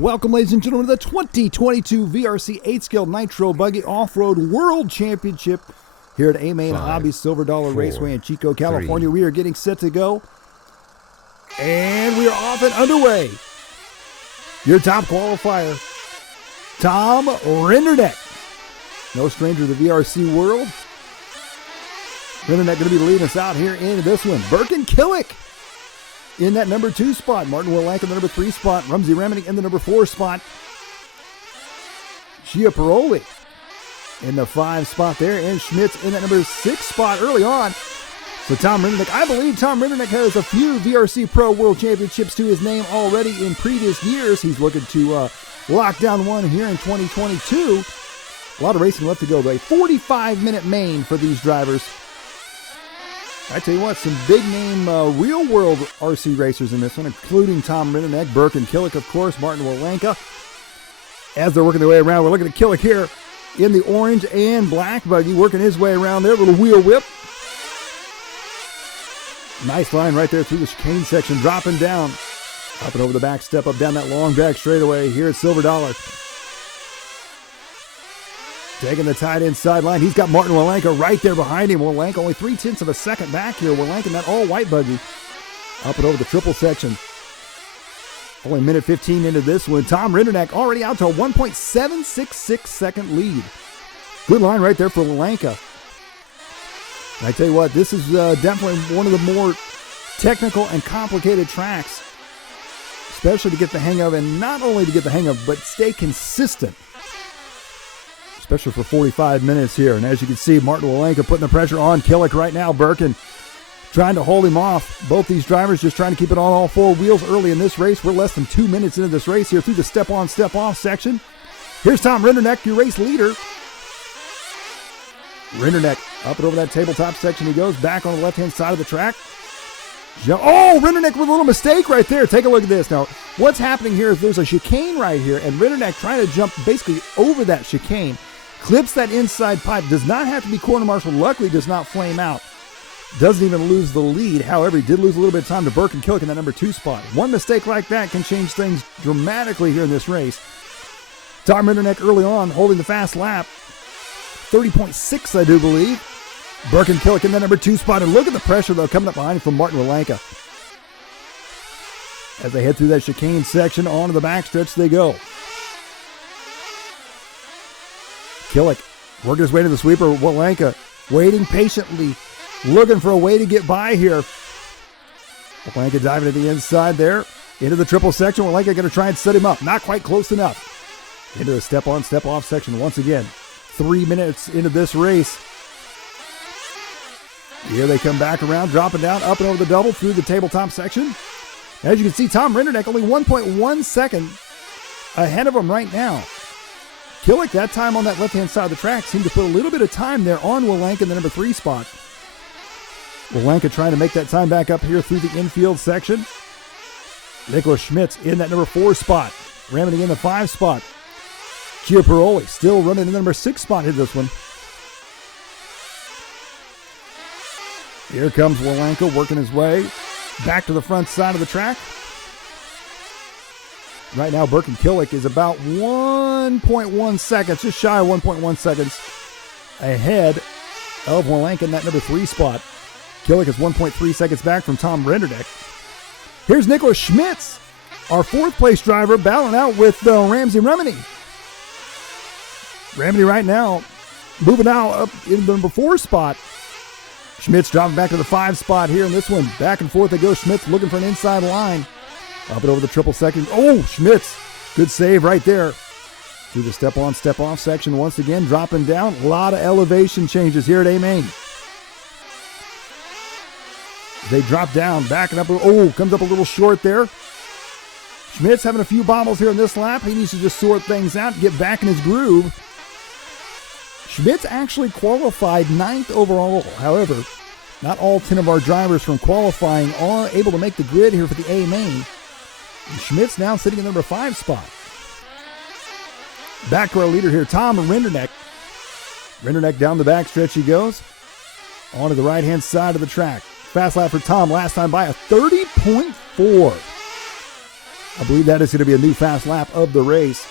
Welcome, ladies and gentlemen, to the 2022 VRC 8-Scale Nitro Buggy Off-Road World Championship here at A-Main Hobby Silver Dollar Raceway in Chico, California. We are getting set to go, and we are off and underway. Your top qualifier, Tom Renderneck. No stranger to the VRC world. Renderneck going to be leading us out here in this one. Birkin Killick in that number 2 spot. Martin Willank in the number 3 spot. Rumsey Remini in the number 4 spot. Gia Paroli in the 5 spot there. And Schmitz in that number 6 spot early on. So Tom Renderneck, I believe Tom Renderneck has a few VRC-Pro World Championships to his name already in previous years. He's looking to lock down one here in 2022. A lot of racing left to go, though. A 45-minute main for these drivers. I tell you what, some big-name real-world RC racers in this one, including Tom Renderneck, Birkin Killick, of course, Martin Willanka. As they're working their way around, we're looking at Killick here in the orange and black buggy, working his way around there, little wheel whip. Nice line right there through the chicane section, dropping down, up and over the back, step up down that long back straightaway here at Silver Dollar. Taking the tight end sideline. He's got Martin Willanka right there behind him. Willanka only 0.3 of a second back here. Willanka in that all-white buggy. Up and over the triple section. Only a minute 15 into this one. Tom Renderneck already out to a 1.766 second lead. Good line right there for Willanka. And I tell you what, this is definitely one of the more technical and complicated tracks. Especially to get the hang of, and not only to get the hang of, but stay consistent. Especially for 45 minutes here. And as you can see, Martin Willanka putting the pressure on Killick right now. Birkin trying to hold him off. Both these drivers just trying to keep it on all four wheels early in this race. We're less than 2 minutes into this race here through the step-on, step-off section. Here's Tom Renderneck, your race leader. Renderneck up and over that tabletop section. He goes back on the left-hand side of the track. Oh, Renderneck with a little mistake right there. Take a look at this. Now, what's happening here is there's a chicane right here, and Renderneck trying to jump basically over that chicane. Clips that inside pipe, does not have to be corner marshal, luckily does not flame out. Doesn't even lose the lead. However, he did lose a little bit of time to Birkin Killick in that number 2 spot. One mistake like that can change things dramatically here in this race. Tom Renderneck early on holding the fast lap. 30.6, I do believe. Birkin Killick in that number 2 spot. And look at the pressure, though, coming up behind him from Martin Willanka. As they head through that chicane section, onto the backstretch they go. Killick working his way to the sweeper. Willanka waiting patiently, looking for a way to get by here. Willanka diving to the inside there, into the triple section. Willanka going to try and set him up. Not quite close enough. Into the step-on, step-off section once again. 3 minutes into this race. Here they come back around, dropping down, up and over the double through the tabletop section. As you can see, Tom Renderneck only 1.1 second ahead of him right now. Killick, that time on that left-hand side of the track, seemed to put a little bit of time there on Willanka in the number 3 spot. Willanka trying to make that time back up here through the infield section. Nicholas Schmitz in that number 4 spot. Remini in the 5 spot. Gia Paroli still running in the number 6 spot in this one. Here comes Willanka working his way back to the front side of the track. Right now, Birkin Killick is about 1.1 seconds, just shy of 1.1 seconds ahead of Willanka in that number 3 spot. Killick is 1.3 seconds back from Tom Renderneck. Here's Nicholas Schmitz, our 4th place driver, battling out with Rumsey Remini. Remini right now moving out up in the number 4 spot. Schmitz dropping back to the 5 spot here in this one. Back and forth they go. Schmitz looking for an inside line. Up and over the triple section. Oh, Schmitz. Good save right there. Through the step-on, step-off section once again. Dropping down. A lot of elevation changes here at A-Main. They drop down. Backing up. Oh, comes up a little short there. Schmitz having a few bobbles here in this lap. He needs to just sort things out, get back in his groove. Schmitz actually qualified 9th overall. However, not all 10 of our drivers from qualifying are able to make the grid here for the A-Main. Schmitz now sitting in the number 5 spot. Back to our leader here, Tom Renderneck. Renderneck down the backstretch he goes. Onto the right-hand side of the track. Fast lap for Tom last time by a 30.4. I believe that is going to be a new fast lap of the race.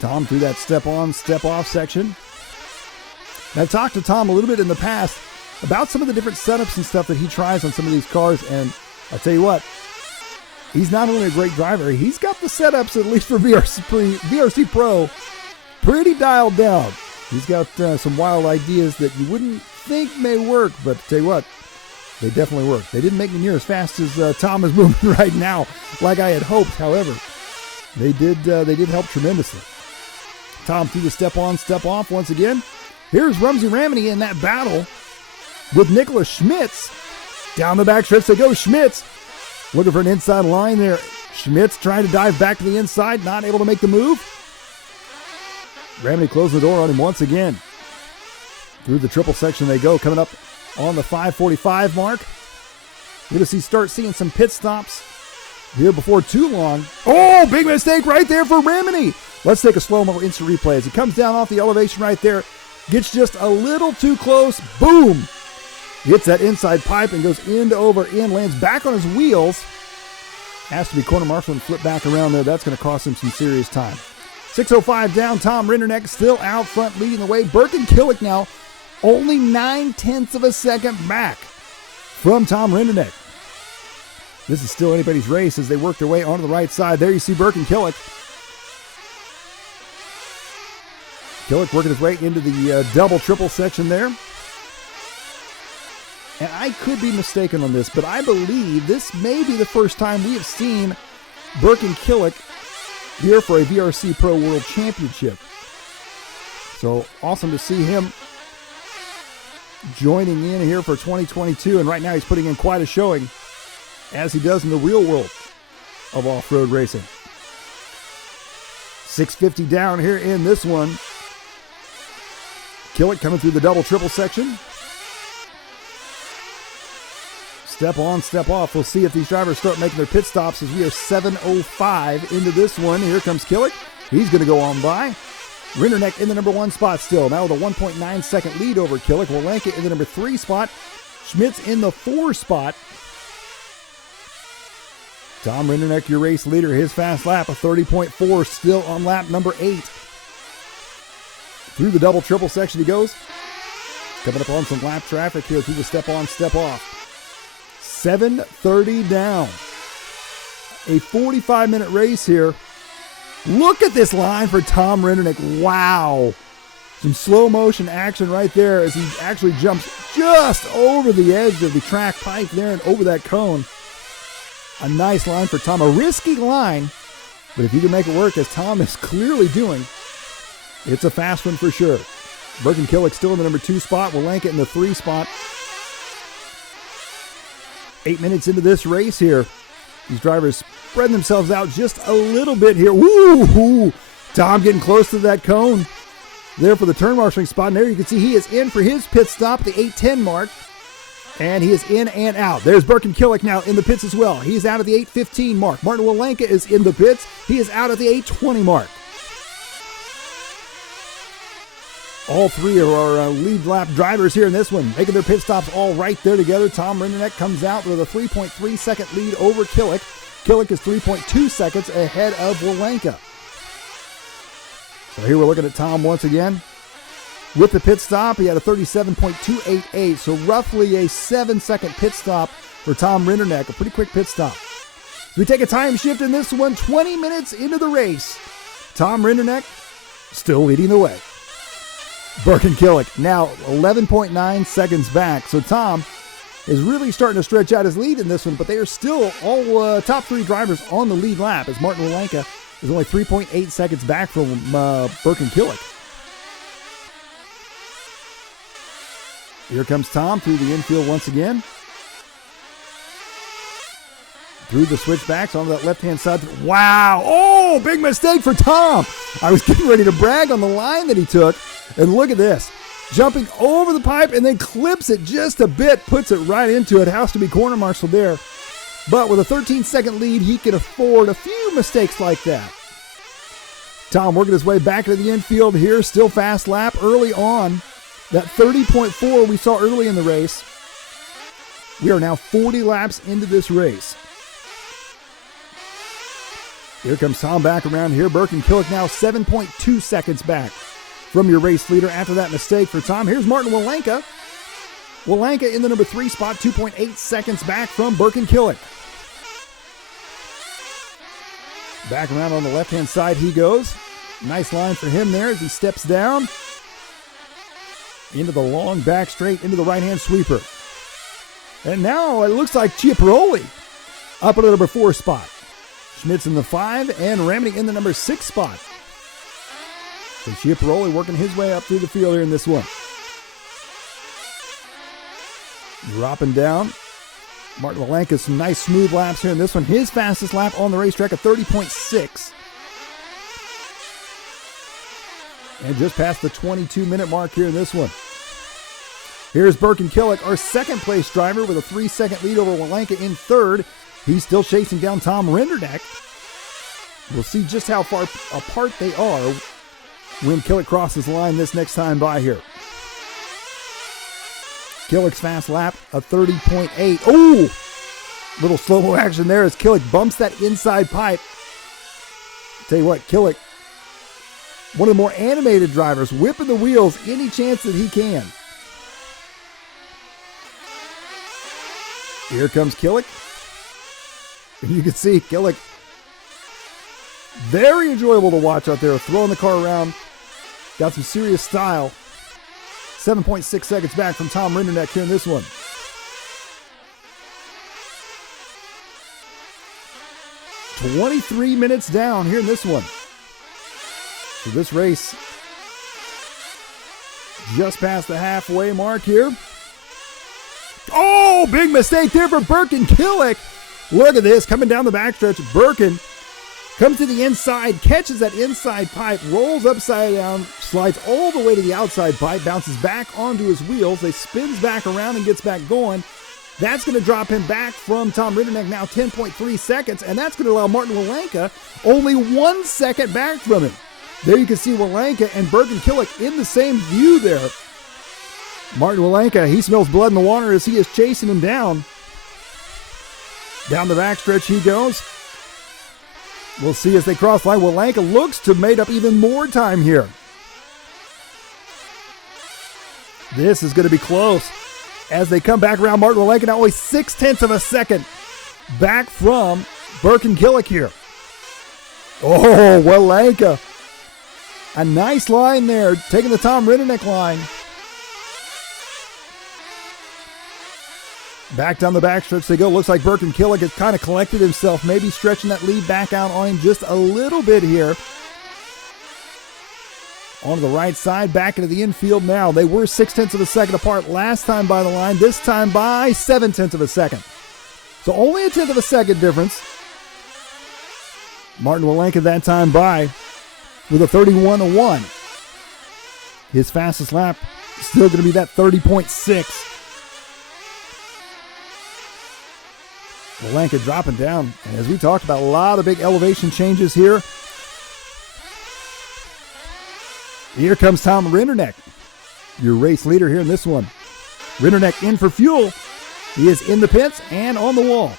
Tom through that step on, step off section. And I've talked to Tom a little bit in the past about some of the different setups and stuff that he tries on some of these cars. And I'll tell you what, he's not only a great driver, he's got the setups, at least for VRC Pro, pretty dialed down. He's got some wild ideas that you wouldn't think may work, but I'll tell you what, they definitely work. They didn't make me near as fast as Tom is moving right now, like I had hoped. However, they did help tremendously. Tom through the step on, step off once again. Here's Rumsey Ramney in that battle with Nicholas Schmitz. Down the back stretch they go. Schmitz looking for an inside line there. Schmitz trying to dive back to the inside, not able to make the move. Ramney closing the door on him once again. Through the triple section they go, coming up on the 5:45 mark. We're going to start seeing some pit stops here before too long. Oh, big mistake right there for Ramney. Let's take a slow-mo instant replay as he comes down off the elevation right there. Gets just a little too close. Boom. Hits that inside pipe and goes end over end. Lands back on his wheels. Has to be corner marshal and flip back around there. That's going to cost him some serious time. 6:05 down. Tom Rinderneck still out front leading the way. Burke and Killick now only 9/10 of a second back from Tom Rinderneck. This is still anybody's race as they work their way onto the right side. There you see Burke and Killick. Killick working his way into the double triple section there. And I could be mistaken on this, but I believe this may be the first time we have seen Burke and Killick here for a VRC Pro World Championship. So awesome to see him joining in here for 2022. And right now he's putting in quite a showing, as he does in the real world of off-road racing. 6:50 down here in this one. Killick coming through the double triple section. Step on, step off. We'll see if these drivers start making their pit stops as we are 7:05 into this one. Here comes Killick. He's going to go on by. Rinderneck in the number 1 spot still. Now with a 1.9 second lead over Killick. Wolanka in the number 3 spot. Schmitz in the 4 spot. Tom Rinderneck, your race leader. His fast lap, a 30.4, still on lap number 8. Through the double triple section he goes. Coming up on some lap traffic here through the step on, step off. 7:30 down. A 45-minute race here. Look at this line for Tom Rinderneck. Wow. Some slow motion action right there as he actually jumps just over the edge of the track pipe there and over that cone. A nice line for Tom. A risky line, but if you can make it work, as Tom is clearly doing, it's a fast one for sure. Burke and Killick still in the number 2 spot. Wolanka in the 3 spot. 8 minutes into this race here. These drivers spreading themselves out just a little bit here. Woo! Tom getting close to that cone there for the turn marshaling spot. And there you can see he is in for his pit stop at the 8:10 mark. And he is in and out. There's Burke and Killick now in the pits as well. He's out at the 8:15 mark. Martin Wolanka is in the pits. He is out at the 8:20 mark. All three of our lead lap drivers here in this one, making their pit stops all right there together. Tom Rinderneck comes out with a 3.3 second lead over Killick. Killick is 3.2 seconds ahead of Wolanka. So here we're looking at Tom once again. With the pit stop, he had a 37.288, so roughly a 7-second pit stop for Tom Rinderneck. A pretty quick pit stop. So we take a time shift in this one, 20 minutes into the race. Tom Rinderneck still leading the way. Burke and Killick now 11.9 seconds back. So Tom is really starting to stretch out his lead in this one, but they are still all top 3 drivers on the lead lap, as Martin Wolanka is only 3.8 seconds back from Burke and Killick. Here comes Tom through the infield once again. Through the switchbacks onto that left-hand side. Wow! Oh, big mistake for Tom! I was getting ready to brag on the line that he took. And look at this. Jumping over the pipe and then clips it just a bit. Puts it right into it. Has to be corner marshaled there. But with a 13-second lead, he can afford a few mistakes like that. Tom working his way back into the infield here. Still fast lap early on. That 30.4 we saw early in the race. We are now 40 laps into this race. Here comes Tom back around here. Burke and Killick now 7.2 seconds back from your race leader after that mistake for Tom. Here's Martin Walenka. Walenka in the number 3 spot, 2.8 seconds back from Burke and Killick. Back around on the left-hand side he goes. Nice line for him there as he steps down into the long back straight into the right-hand sweeper. And now it looks like Chiapparoli up at the number 4 spot. Schmidt's in the 5 and Ramney in the number 6 spot. So Chiapparoli working his way up through the field here in this one. Dropping down. Martin Walenka, some nice smooth laps here in this one. His fastest lap on the racetrack at 30.6. And just past the 22-minute mark here in this one. Here's Burke and Killick, our second place driver with a 3-second lead over Walenka in third. He's still chasing down Tom Renderneck. We'll see just how far apart they are when Killick crosses the line this next time by here. Killick's fast lap, a 30.8. Oh! Little slow-mo action there as Killick bumps that inside pipe. Tell you what, Killick, one of the more animated drivers, whipping the wheels any chance that he can. Here comes Killick. And you can see Killick, very enjoyable to watch out there, throwing the car around. Got some serious style. 7.6 seconds back from Tom Renderneck here in this one. "23 minutes down here in this one. So this race just past the halfway mark here. Oh, big mistake there for Burke and Killick. Look at this, coming down the backstretch. Burken comes to the inside, catches that inside pipe, rolls upside down, slides all the way to the outside pipe, bounces back onto his wheels. They spins back around and gets back going. That's going to drop him back from Tom Renderneck now 10.3 seconds, and that's going to allow Martin Walenka only 1 second back from him. There you can see Walenka and Burke and Killick in the same view there. Martin Walenka, he smells blood in the water as he is chasing him down. Down the backstretch he goes. We'll see as they cross the line. Walenka looks to make up even more time here. This is going to be close. As they come back around, Martin Walenka now only 0.6 of a second back from Burke and Killick here. Oh, Walenka. A nice line there, taking the Tom Renderneck line. Back down the backstretch they go. Looks like Burke and Killick has kind of collected himself, maybe stretching that lead back out on him just a little bit here. On the right side, back into the infield now. They were 0.6 of a second apart last time by the line, this time by 0.7 of a second. So only 1/10 of a second difference. Martin Walenka that time by with a 31.1. His fastest lap still going to be that 30.6. Walenka dropping down. And as we talked about, a lot of big elevation changes here. Here comes Tom Renderneck, your race leader here in this one. Renderneck in for fuel. He is in the pits and on the wall.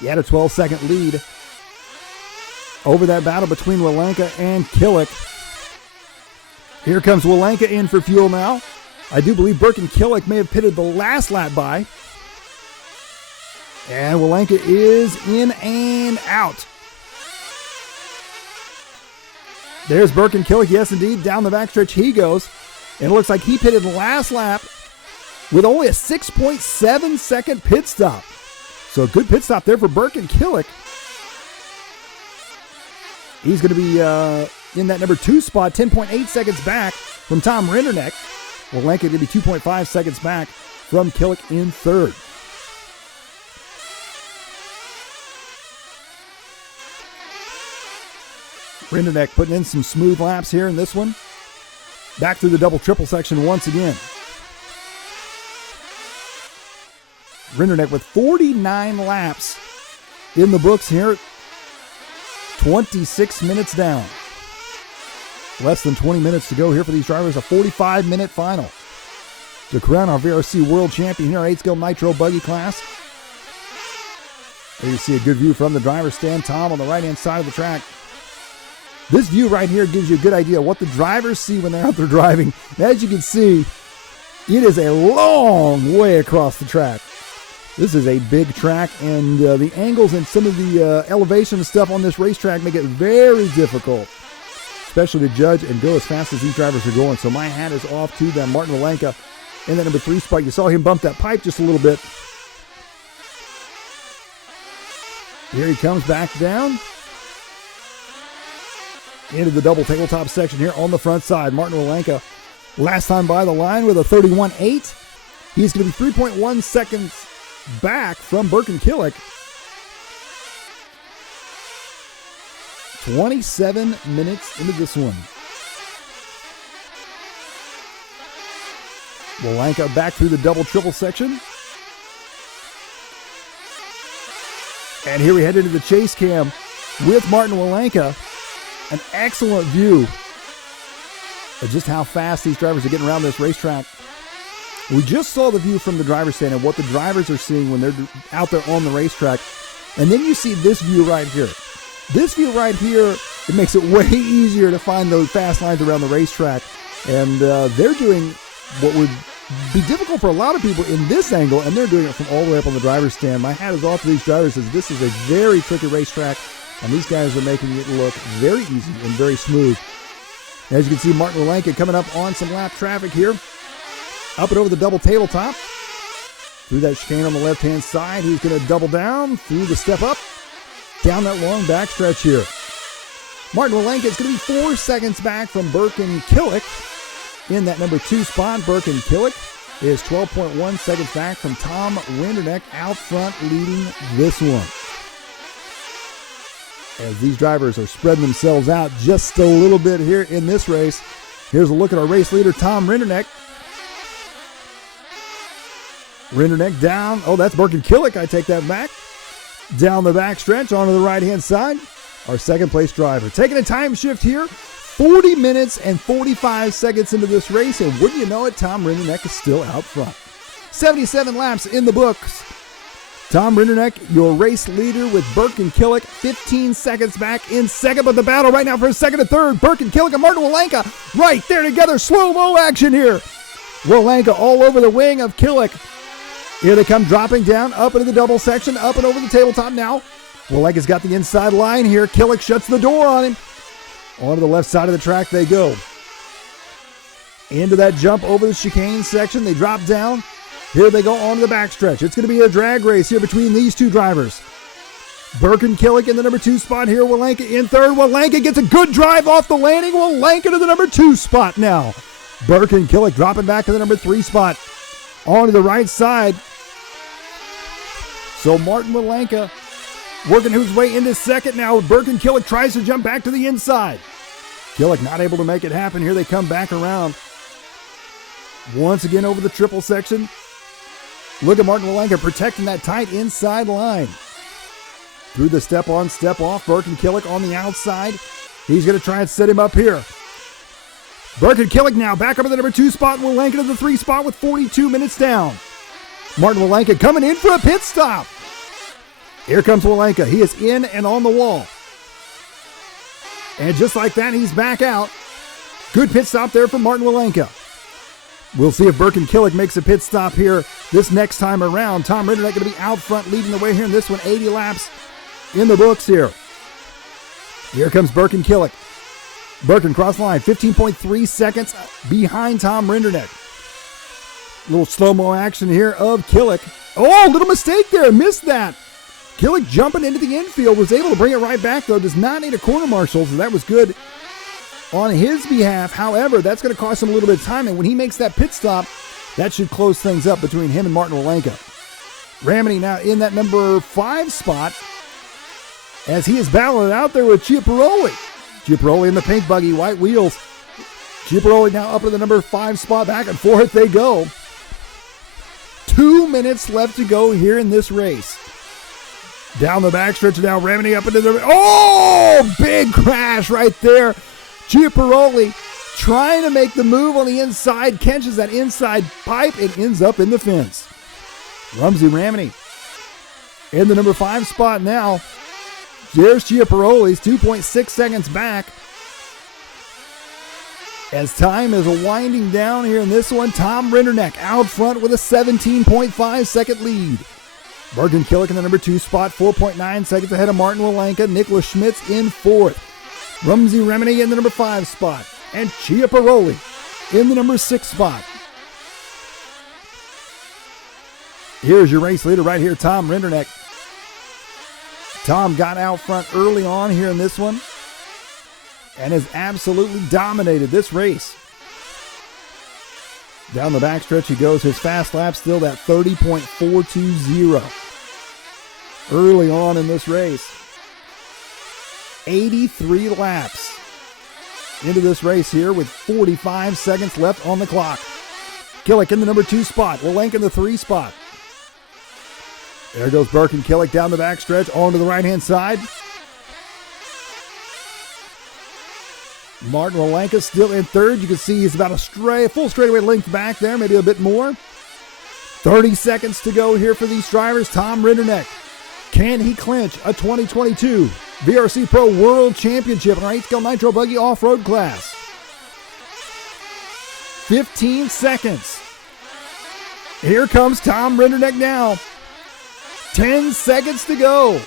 He had a 12-second lead over that battle between Walenka and Killick. Here comes Walenka in for fuel now. I do believe Burke and Killick may have pitted the last lap by. And Walenka is in and out. There's Burke and Killick, yes indeed, down the backstretch he goes. And it looks like he pitted the last lap with only a 6.7 second pit stop. So a good pit stop there for Burke and Killick. He's going to be in that number 2 spot, 10.8 seconds back from Tom Renderneck. Walenka going to be 2.5 seconds back from Killick in third. Renderneck putting in some smooth laps here in this one. Back through the double-triple section once again. Renderneck with 49 laps in the books here. 26 minutes down. Less than 20 minutes to go here for these drivers. A 45-minute final to crown our VRC World Champion here, our 8-skill nitro buggy class. There you see a good view from the driver's stand. Tom on the right-hand side of the track. This view right here gives you a good idea of what the drivers see when they're out there driving. And as you can see, it is a long way across the track. This is a big track, and the angles and some of the elevation stuff on this racetrack make it very difficult, especially to judge and go as fast as these drivers are going. So my hat is off to them. Martin Walenka in that number 3 spot. You saw him bump that pipe just a little bit. Here he comes back down into the double tabletop section here on the front side. Martin Walenka, last time by the line with a 31.8. He's going to be 3.1 seconds back from Burke and Killick. 27 minutes into this one. Walenka back through the double triple section. And here we head into the chase cam with Martin Walenka. An excellent view of just how fast these drivers are getting around this racetrack. We just saw the view from the driver's stand and what the drivers are seeing when they're out there on the racetrack. And then you see this view right here. This view right here, it makes it way easier to find those fast lines around the racetrack. And they're doing what would be difficult for a lot of people in this angle, and they're doing it from all the way up on the driver's stand. My hat is off to these drivers, as this is a very tricky racetrack, and these guys are making it look very easy and very smooth. As you can see, Martin Walenka coming up on some lap traffic here. Up and over the double tabletop. Through that chicane on the left-hand side, he's going to double down through the step up. Down that long backstretch here. Martin Walenka is going to be 4 seconds back from Burke and Killick in that number 2 spot. Burke and Killick is 12.1 seconds back from Tom Rinderneck out front leading this one. As these drivers are spreading themselves out just a little bit here in this race. Here's a look at our race leader, Tom Rinderneck. Rinderneck down. Oh, that's Burke and Killick. I take that back. Down the back stretch onto the right-hand side. Our second place driver. Taking a time shift here. 40 minutes and 45 seconds into this race. And wouldn't you know it, Tom Rinderneck is still out front. 77 laps in the books. Tom Rinderneck, your race leader with Burke and Killick, 15 seconds back in second, but the battle right now for second and third. Burke and Killick and Martin Walenka right there together. Slow-mo action here. Walenka all over the wing of Killick. Here they come dropping down, up into the double section, up and over the tabletop now. Walenka's got the inside line here. Killick shuts the door on him. Onto the left side of the track they go. Into that jump over the chicane section. They drop down. Here they go onto the backstretch. It's going to be a drag race here between these two drivers. Burke and Killick in the number 2 spot here. Walenka in third. Walenka gets a good drive off the landing. Walenka to the number 2 spot now. Burke and Killick dropping back to the number 3 spot. Onto the right side. So Martin Walenka working his way into second now. Burke and Killick tries to jump back to the inside. Killick not able to make it happen. Here they come back around. Once again over the triple section. Look at Martin Walenka protecting that tight inside line. Through the step on, step off. Burke and Killick on the outside. He's going to try and set him up here. Burke and Killick now back up in the number 2 spot. Walenka to the 3 spot with 42 minutes down. Martin Walenka coming in for a pit stop. Here comes Walenka. He is in and on the wall. And just like that, he's back out. Good pit stop there from Martin Walenka. We'll see if Burke and Killick makes a pit stop here this next time around. Tom Rinderneck going to be out front leading the way here in this one. 80 laps in the books here. Here comes Burke and Killick. Burke and cross line. 15.3 seconds behind Tom Rinderneck. Little slow-mo action here of Killick. Oh, little mistake there. Missed that. Killick jumping into the infield. Was able to bring it right back, though. Does not need a corner marshal, so that was good on his behalf. However, that's going to cost him a little bit of time, and when he makes that pit stop, that should close things up between him and Martin Walenka. Ramity now in that number 5 spot as he is battling out there with Chiapparoli. Chiapparoli in the pink buggy, white wheels. Chiapparoli now up in the number 5 spot. Back and forth they go. 2 minutes left to go here in this race. Down the backstretch now, Ramity up into the... Oh! Big crash right there. Chiapparoli trying to make the move on the inside, catches that inside pipe, and ends up in the fence. Rumsey Ramity In the number 5 spot now, there's Chiapparoli's 2.6 seconds back. As time is winding down here in this one, Tom Rinderneck out front with a 17.5 second lead. Bergen Killick in the number 2 spot, 4.9 seconds ahead of Martin Walenka. Nicholas Schmitz in 4th. Rumsey Remini in the number 5 spot. And Chiapparoli in the number 6 spot. Here's your race leader right here, Tom Rinderneck. Tom got out front early on here in this one and has absolutely dominated this race. Down the backstretch he goes. His fast lap still that 30.420 early on in this race. 83 laps into this race here with 45 seconds left on the clock. Killick in the number 2 spot. Walenka in the 3 spot. There goes Bergen Killick down the backstretch onto the right-hand side. Martin Walenka still in 3rd. You can see he's about a full straightaway length back there, maybe a bit more. 30 seconds to go here for these drivers. Tom Rinderneck, can he clinch a 2022 VRC-Pro World Championship in our 8-scale nitro buggy off-road class? 15 seconds. Here comes Tom Rinderneck now. 10 seconds to go.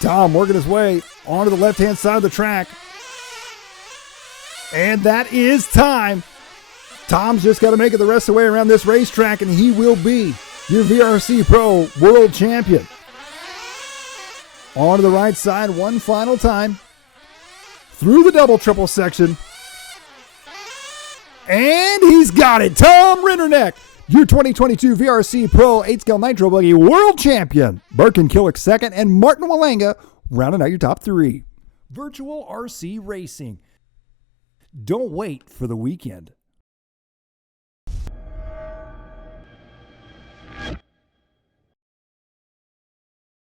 Tom working his way onto the left-hand side of the track. And that is time. Tom's just got to make it the rest of the way around this racetrack, and he will be your VRC Pro World Champion. Onto the right side one final time. Through the double-triple section. And he's got it. Tom Rinderneck, your 2022 VRC Pro 8-scale Nitro Buggy World Champion. Bergen Killick 2nd, and Martin Walenka rounding out your top 3. Virtual RC Racing. Don't wait for the weekend.